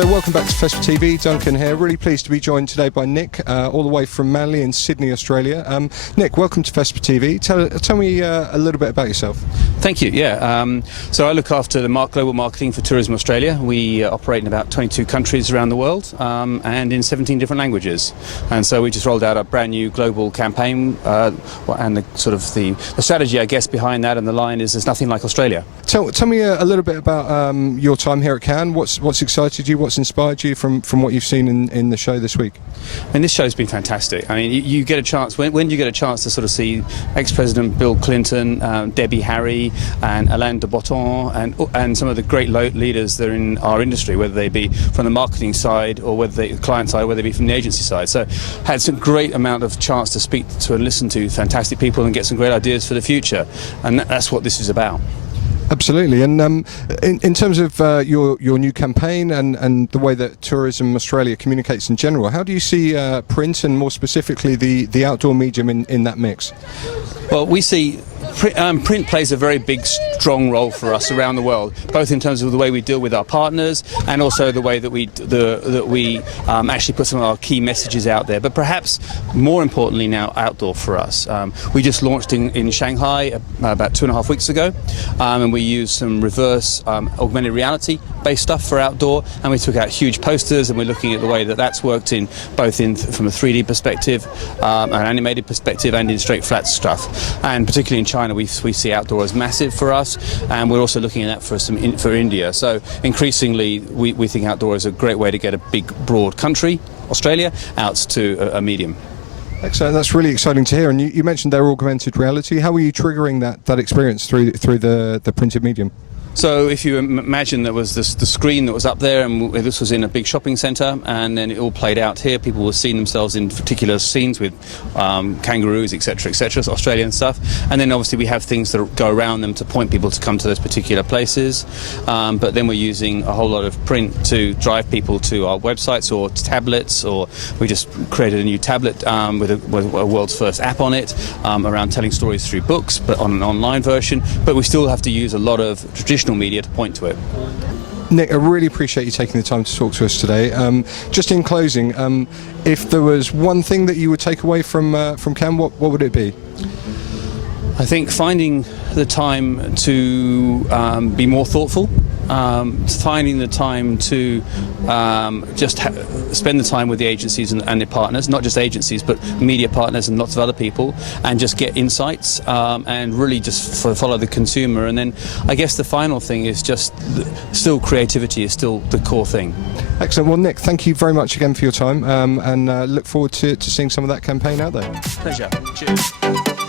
So welcome back to FESPA TV, Duncan here. Really pleased to be joined today by Nick, all the way from Manly in Sydney, Australia. Nick, welcome to FESPA TV. Tell me a little bit about yourself. Thank you, so I look after the global marketing for Tourism Australia. We operate in about 22 countries around the world and in 17 different languages. And so we just rolled out a brand new global campaign and the strategy, I guess, behind that and the line is there's nothing like Australia. Tell me a little bit about your time here at Cannes. What's excited you? What's inspired you from what you've seen in the show this week? And this show's been fantastic. I mean, you get a chance, when you get a chance to sort of see ex-President Bill Clinton, Debbie Harry and Alain de Botton and some of the great leaders that are in our industry, whether they be from the marketing side or whether they the client side, whether they be from the agency side. So had some great amount of chance to speak to and listen to fantastic people and get some great ideas for the future. And that's what this is about. Absolutely, and in terms of your new campaign and the way that Tourism Australia communicates in general, how do you see print and more specifically the outdoor medium in that mix? Well, we see print plays a very big, strong role for us around the world, both in terms of the way we deal with our partners and also the way that we actually put some of our key messages out there. But perhaps more importantly now, outdoor for us. We just launched in Shanghai about 2.5 weeks ago, and we used some reverse augmented reality based stuff for outdoor, and we took out huge posters, and we're looking at the way that that's worked in both from a 3D perspective, an animated perspective, and in straight flat stuff. And particularly in China, we see outdoor as massive for us, and we're also looking at that for India. So increasingly, we think outdoor is a great way to get a big, broad country, Australia, out to a medium. Excellent, that's really exciting to hear. And you mentioned their augmented reality. How were you triggering that experience through the printed medium? So if you imagine there was the screen that was up there, and this was in a big shopping centre, and then it all played out here. People were seeing themselves in particular scenes with kangaroos, etc., so Australian stuff. And then obviously we have things that go around them to point people to come to those particular places. But then we're using a whole lot of print to drive people to our websites or tablets, or we just created a new tablet with a world's first app on it around telling stories through books, but on an online version. But we still have to use a lot of traditional media to point to it. Nick, I really appreciate you taking the time to talk to us today. Just in closing, if there was one thing that you would take away from Cannes, what would it be? I think finding the time to be more thoughtful, finding the time to just spend the time with the agencies and their partners, not just agencies but media partners and lots of other people, and just get insights and really just follow the consumer. And then I guess the final thing is just still creativity is still the core thing. Excellent. Well, Nick, thank you very much again for your time, and look forward to seeing some of that campaign out there. Pleasure. Cheers.